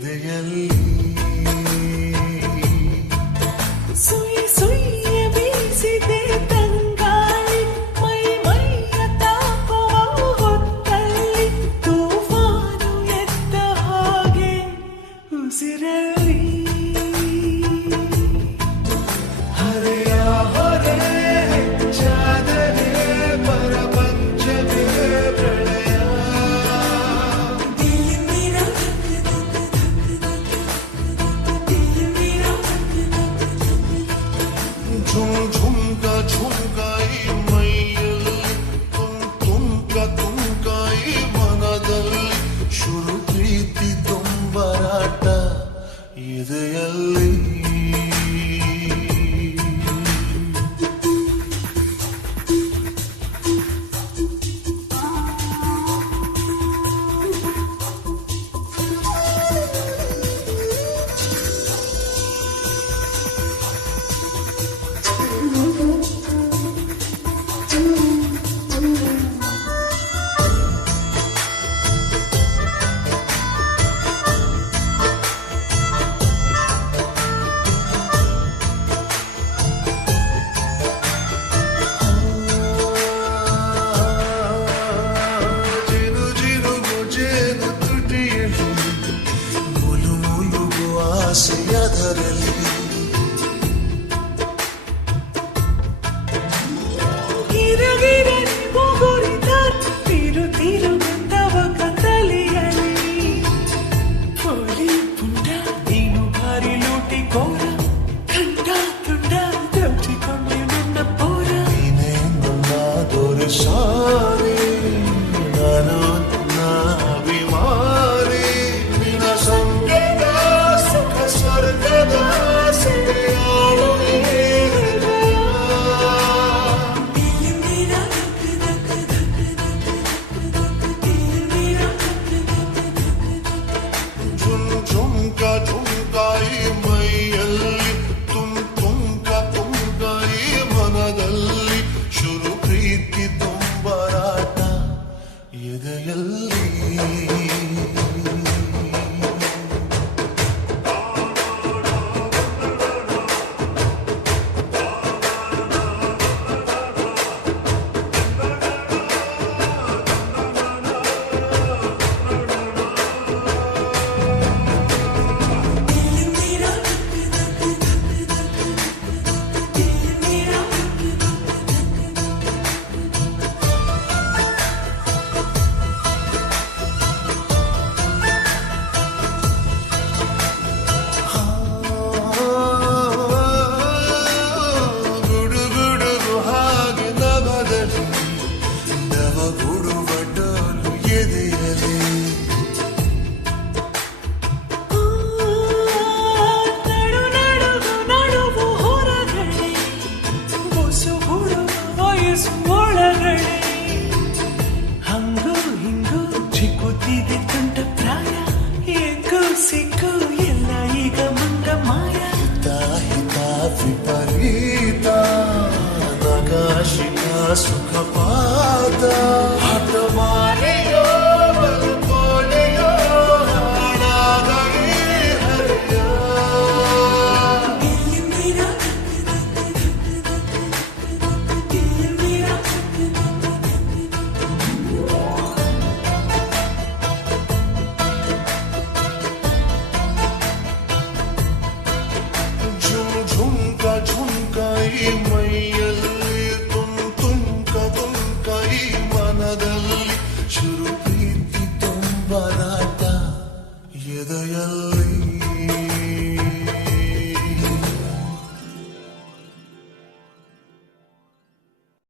ಎದೆಯಲ್ಲಿ ಸುಯಿ ಸುಯ್ಯ ಬೀಸಿದೆ ತಂಗಾಳಿ ಮೈ ಮೈಯ ತಾಪುವ ಹೊತ್ತಲ್ಲಿ ತೂಫಾನು ಎದ್ದ ಹಾಗೆ ಉಸಿರಲ್ಲಿ ಹರೆಯ ಹೊರೆ ಹೆಚ್ಚಾದರೆ ಪರಪಂಚವೇ ಪ್ರಳಯ झुम झुमका झुमकाई ಮೈಯಲ್ಲಿ ತುಮಕಾಯಿ ಮನದಲ್ಲಿ ಶುರು ಪ್ರೀತಿ ತುಂಬರಾಟ ಎದೆಯಲ್ಲಿ ಆಸೆಯದರಲ್ಲಿ ಗಿರಗಿರಲಿ ಮುಗುರಿದ ತಿರು ತಿರು ಬಂದವ ಕತ್ತಲೆಯಲ್ಲಿ ಕೋಳಿ ಪುಂಡ ನೀನು ಭಾರಿ ಲೂಟಿ ಕೋರ ಕಂಡ ತುಂಡ ದೋಚಿಕೊಂಡು ನನ್ನ ಪೋರ ನೀನೇ ನನ್ನ ದೊರೆಸಾರಿ ನಾನು ನನ್ನ ಅಭಿಮಾನಿ ನಿನ್ನ ಸಂಗದ ಸುಖ ಸ್ವರ್ಗದ ಸೆಳೆಯಾಳು ಈ ಹೃದಯ झुम झुमका झुमकाई ಮೈಯಲ್ಲಿ ತುಮಕಾಯಿ ಮನದಲ್ಲಿ ಶುರು ಪ್ರೀತಿ ತುಂಬರಾಟ ಎದೆಯಲ್ಲಿ ಗುಡುಗುಡುಗು ಹಾಗೆ ನಭದಲ್ಲಿ ನವಗುಡುವ ಡೋಲು ಎದೆಯಲಿ ನಡು ನಡುಗು ನಡುವು ಹೊರಗಡೆ ಬೊಸು ಹುಡುಗ ವಯಸ್ಸು ಒಳಗಡೆ ಹಂಗು ಹಿಂಗು ಚಿಕ್ಕುತ್ತಿದೆ ತುಂಟ ಪ್ರಾಯ ಎಗ್ಗು ಸಿಕ್ಕು ಎಲ್ಲ ಈಗ ಮುಂದ ಮಾಯ ಹಿತ ವಿಪರೀತ ನಗಾಶಿಕ ಸುಖಪಾತ